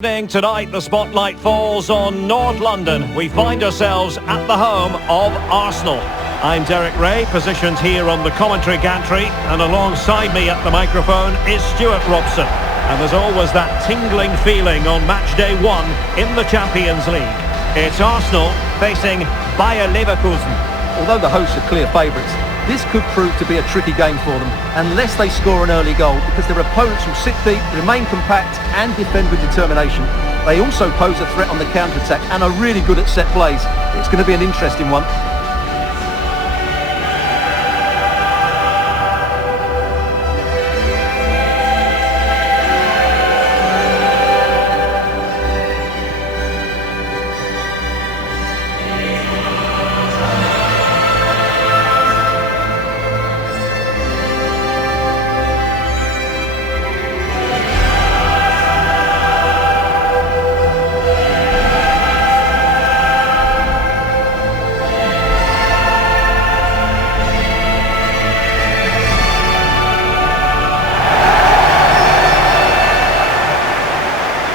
Tonight the spotlight falls on North London. We find ourselves at the home of Arsenal. I'm Derek Ray, positioned here on the commentary gantry, and alongside me at the microphone is Stuart Robson. And there's always that tingling feeling on match day one in the Champions League. It's Arsenal facing Bayer Leverkusen. Although the hosts are clear favourites, this could prove to be a tricky game for them unless they score an early goal, because their opponents will sit deep, remain compact and defend with determination. They also pose a threat on the counter-attack and are really good at set plays. It's going to be an interesting one.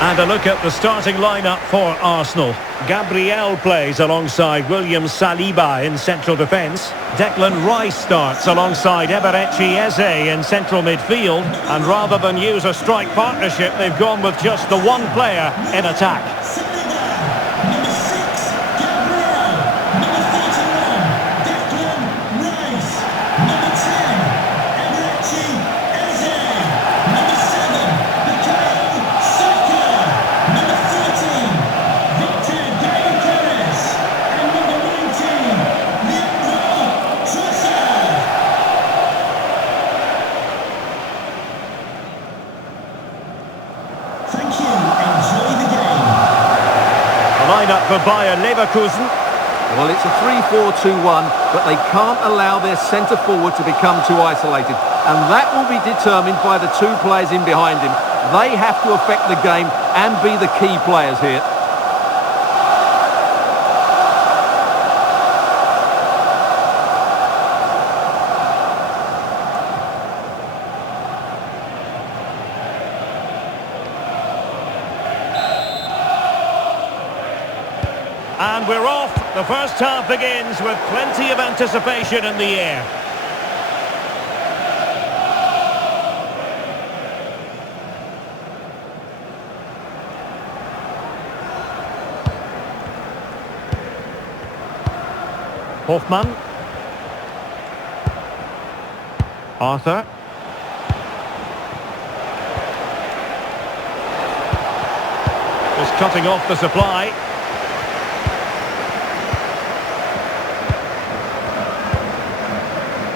And a look at the starting lineup for Arsenal. Gabriel plays alongside William Saliba in central defence. Declan Rice starts alongside Eberechi Eze in central midfield. And rather than use a strike partnership, they've gone with just the one player in attack. Lineup for Bayer Leverkusen. Well, it's a 3-4-2-1, but they can't allow their centre forward to become too isolated, and that will be determined by the two players in behind him. They have to affect the game and be the key players here. And we're off. The first half begins with plenty of anticipation in the air. Hoffman. Arthur. Just cutting off the supply.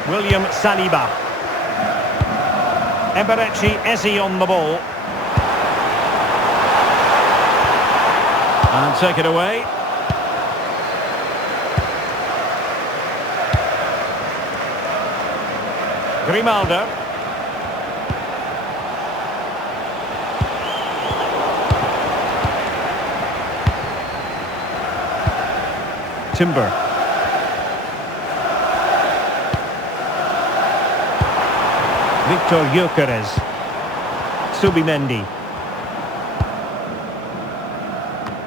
William Saliba. Eberechi Eze on the ball. And take it away. Grimaldo. Timber. Victor Gyökeres. Subimendi.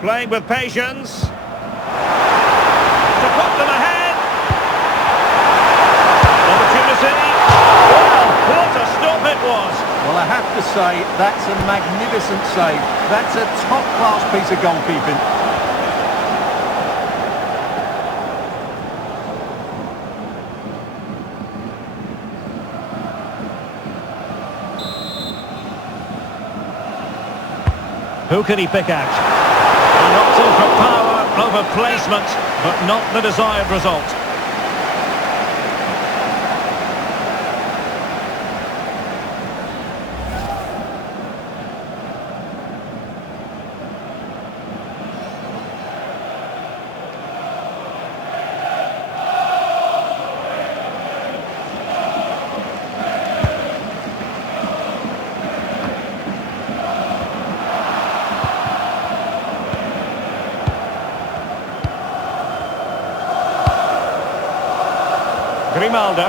Playing with patience. To put them ahead. Opportunity. Wow, what a stop it was. Well, I have to say, that's a magnificent save. That's a top-class piece of goalkeeping. Who can he pick out? And opting for power over placement, but not the desired result. Grimaldo.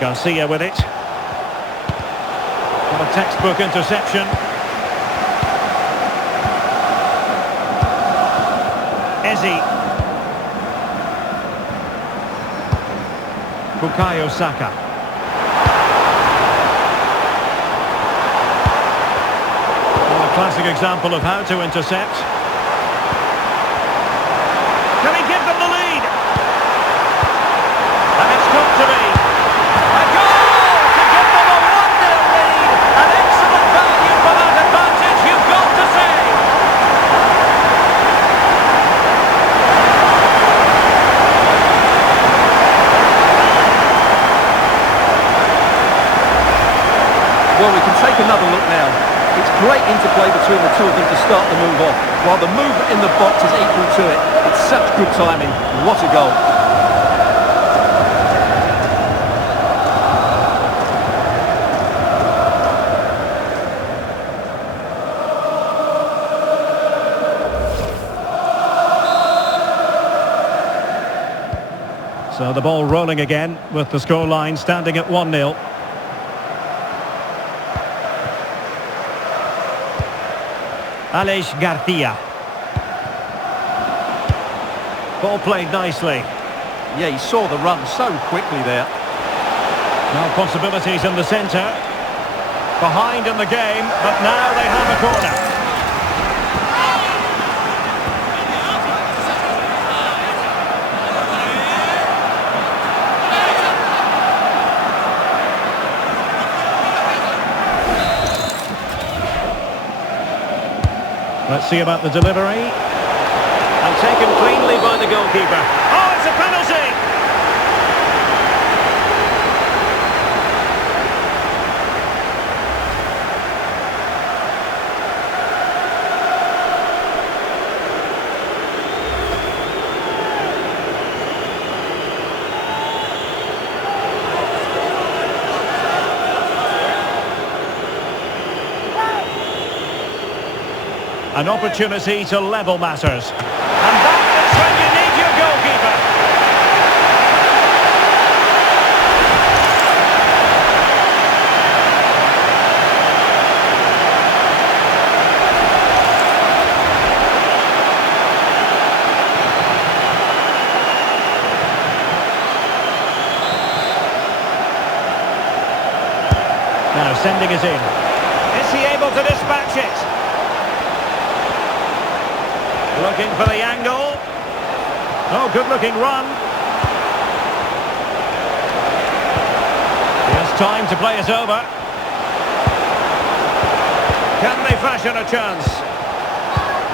Garcia with it. Well, a textbook interception. Eze. Bukayo Saka. Well, a classic example of how to intercept. Can he give them the lead? And it's got to be a goal to give them a 1-0 lead. An excellent value for that advantage, you've got to say. Well, we can take another look now. It's great interplay between the two of them to start the move off, while the movement in the box is equal to it. It's such good timing. What a goal. So the ball rolling again with the scoreline standing at 1-0. Aleix Garcia. Ball played nicely. Yeah, he saw the run so quickly there. Now possibilities in the centre. Behind in the game, but now they have a corner. Let's see about the delivery. And taken cleanly by the goalkeeper. Oh, it's a penalty! An opportunity to level matters. And that is when you need your goalkeeper. Now sending it in. Is he able to dispatch it? Looking for the angle. Oh, good-looking run. He has time to play it over. Can they fashion a chance?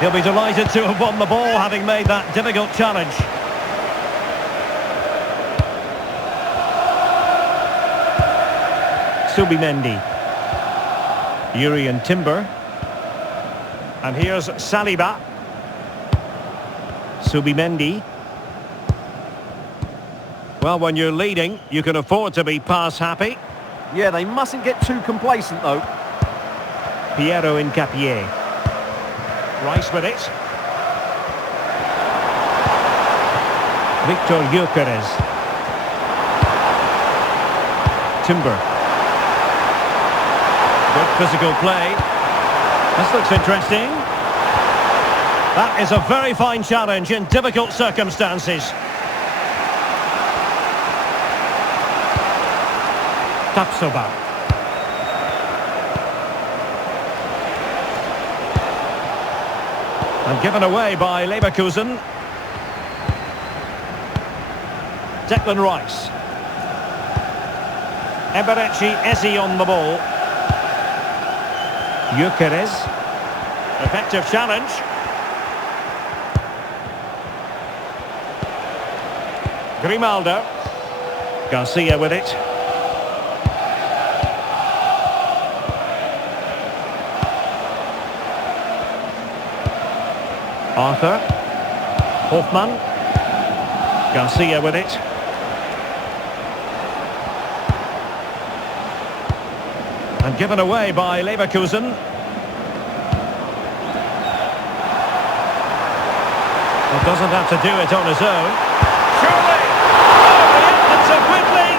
He'll be delighted to have won the ball, having made that difficult challenge. Subimendi. Yuri and Timber. And here's Saliba. Subimendi. Well, when you're leading, you can afford to be pass happy. Yeah, they mustn't get too complacent, though. Piero Incapié. Rice with it. Victor Gyökeres. Timber. Good physical play. This looks interesting. That is a very fine challenge in difficult circumstances. Tapsoba. And given away by Leverkusen. Declan Rice. Eberechi Eze on the ball. Gyökeres. Effective challenge. Grimaldo. Garcia with it. Arthur. Hoffman. Garcia with it. And given away by Leverkusen. Well, doesn't have to do it on his own. Surely! Oh, the entrance of Whitley!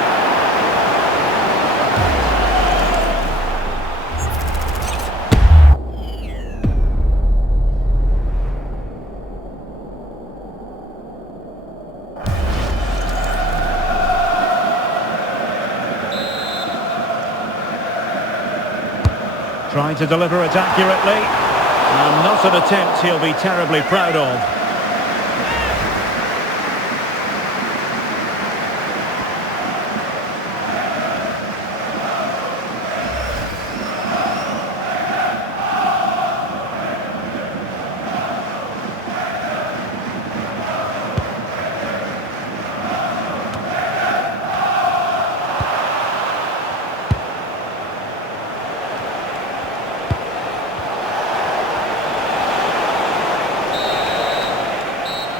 Trying to deliver it accurately. And not an attempt he'll be terribly proud of.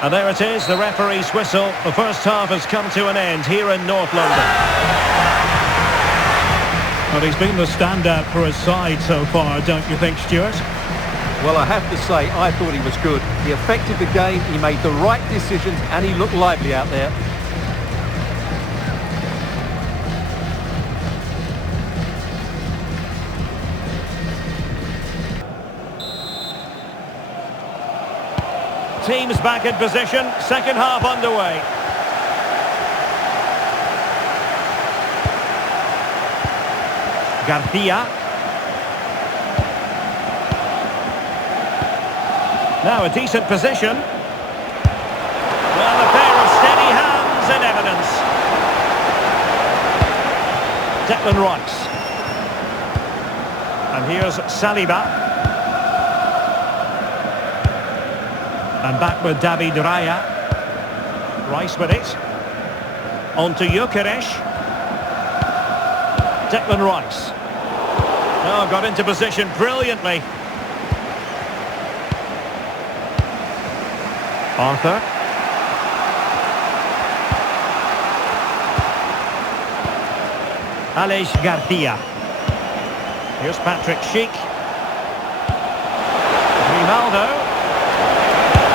And there it is, the referee's whistle. The first half has come to an end here in North London. Well, he's been the standout for his side so far, don't you think, Stuart? Well, I have to say, I thought he was good. He affected the game, he made the right decisions, and he looked lively out there. Teams back in position, second half underway. Garcia. Now a decent position. Well, a pair of steady hands in evidence. Declan Rice. And here's Saliba. And back with David Raya. Rice with it. On to Gyökeres. Declan Rice. Oh, got into position brilliantly. Arthur. Alex Garcia. Here's Patrick Schick. Grimaldo.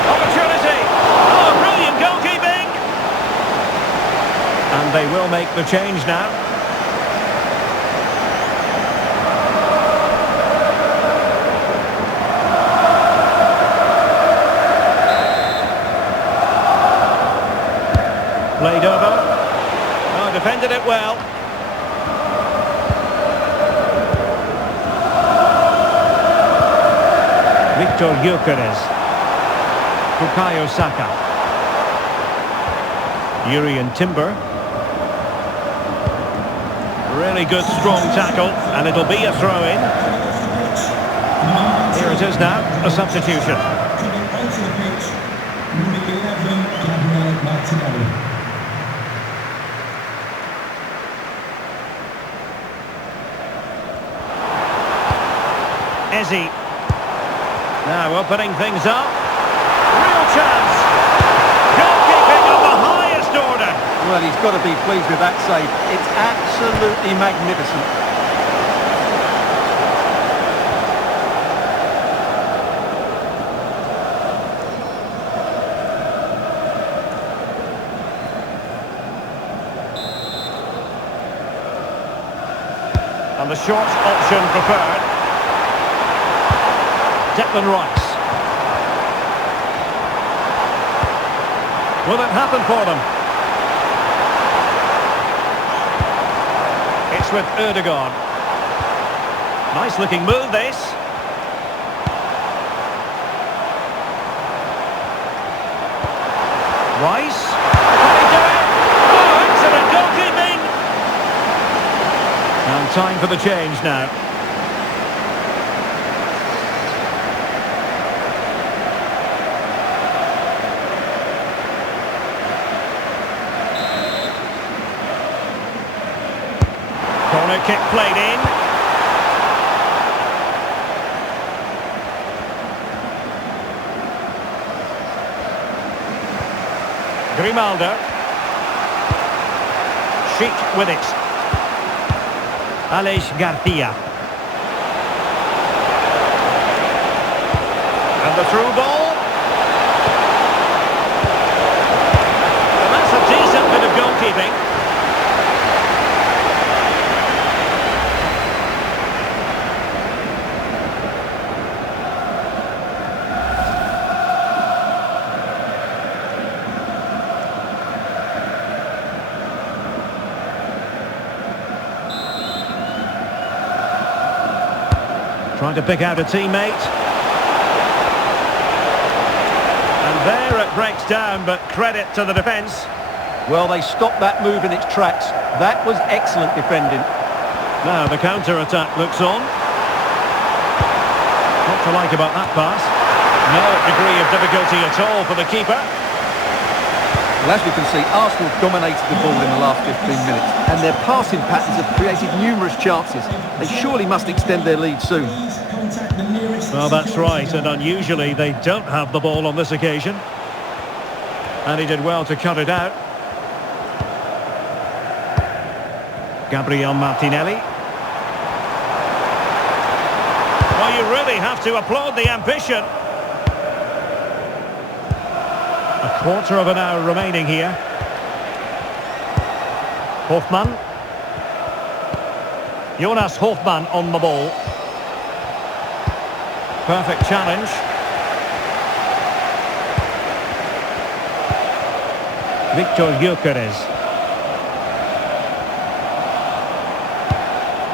Opportunity! Oh, brilliant goalkeeping! And they will make the change now. Played over. Oh, defended it well. Victor Gyökeres. Bukayo Saka. Urian Timber. Really good strong tackle, and it'll be a throw-in. Here it is now, a substitution. Eze. Now opening things up. Real chance. Goalkeeping of the highest order. Well, he's got to be pleased with that save. It's absolutely magnificent. And the short option preferred. Declan Rice. Will it happen for them? It's with Erdogan. Nice looking move this. Rice. Can he do it? Oh, excellent goalkeeping! And time for the change now. Corner kick played in. Grimaldo. Schick with it. Alex Garcia. And the through ball. And that's a decent bit of goalkeeping. Trying to pick out a teammate. And there it breaks down, but credit to the defence. Well, they stopped that move in its tracks. That was excellent defending. Now the counter-attack looks on. What to like about that pass? No degree of difficulty at all for the keeper. Well, as we can see, Arsenal dominated the ball in the last 15 minutes, and their passing patterns have created numerous chances. They surely must extend their lead soon. Well, that's right, and unusually they don't have the ball on this occasion. And he did well to cut it out. Gabriel Martinelli. Well, you really have to applaud the ambition. A quarter of an hour remaining here. Hofmann. Jonas Hofmann on the ball. Perfect challenge. Victor Gyökeres.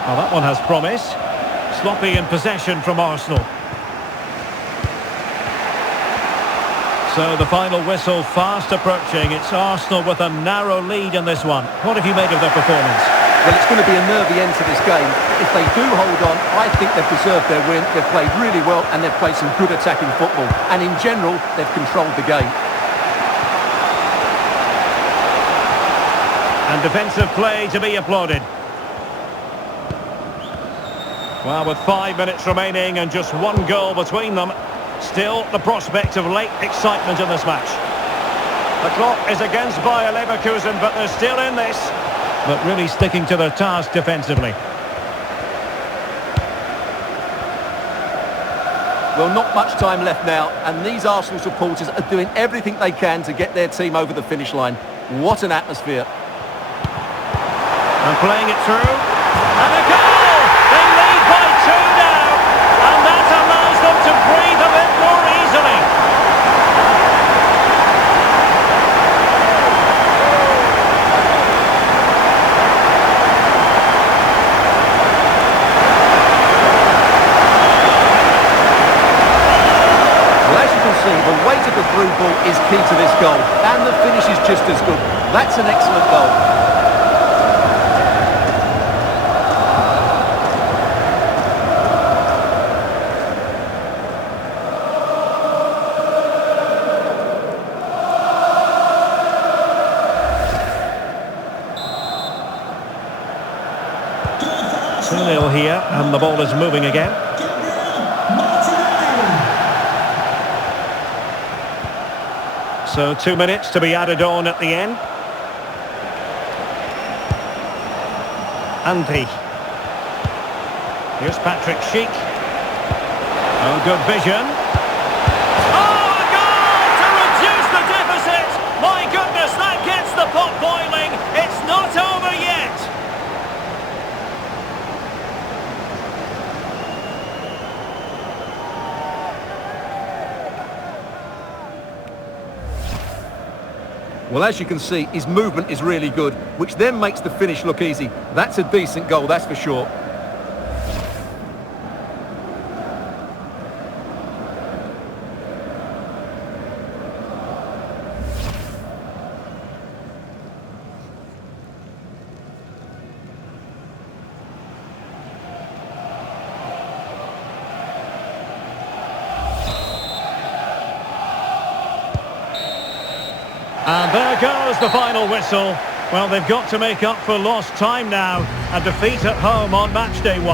Well, that one has promise. Sloppy in possession from Arsenal. So the final whistle fast approaching. It's Arsenal with a narrow lead in this one. What have you made of their performance? Well, it's going to be a nervy end to this game. If they do hold on, I think they've deserved their win. They've played really well and they've played some good attacking football. And in general, they've controlled the game. And defensive play to be applauded. Well, with 5 minutes remaining and just one goal between them, still the prospect of late excitement in this match. The clock is against Bayer Leverkusen, but they're still in this. But really sticking to their task defensively. Well, not much time left now, and these Arsenal supporters are doing everything they can to get their team over the finish line. What an atmosphere. And playing it through. And a goal! They lead by 2 now. And that allows them to breathe a bit more easily. Well, as you can see, the weight of the through ball is key to this goal. And the finish is just as good. That's an excellent goal. Here, and the ball is moving again. So 2 minutes to be added on at the end. Andy. Here's Patrick Schick. Oh, good vision. Oh, a goal to reduce the deficit! My goodness, that gets the pot boiling. It's not over yet. Well, as you can see, his movement is really good, which then makes the finish look easy. That's a decent goal, that's for sure. And there goes the final whistle. Well, they've got to make up for lost time now. A defeat at home on match day 1.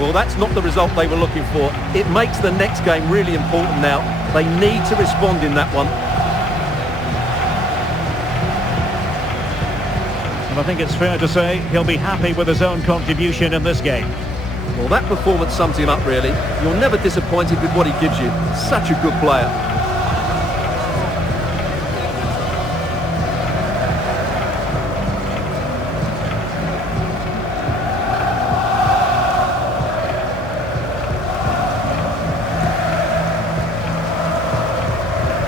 Well, that's not the result they were looking for. It makes the next game really important now. They need to respond in that one. And I think it's fair to say he'll be happy with his own contribution in this game. Well, that performance sums him up, really. You're never disappointed with what he gives you. Such a good player.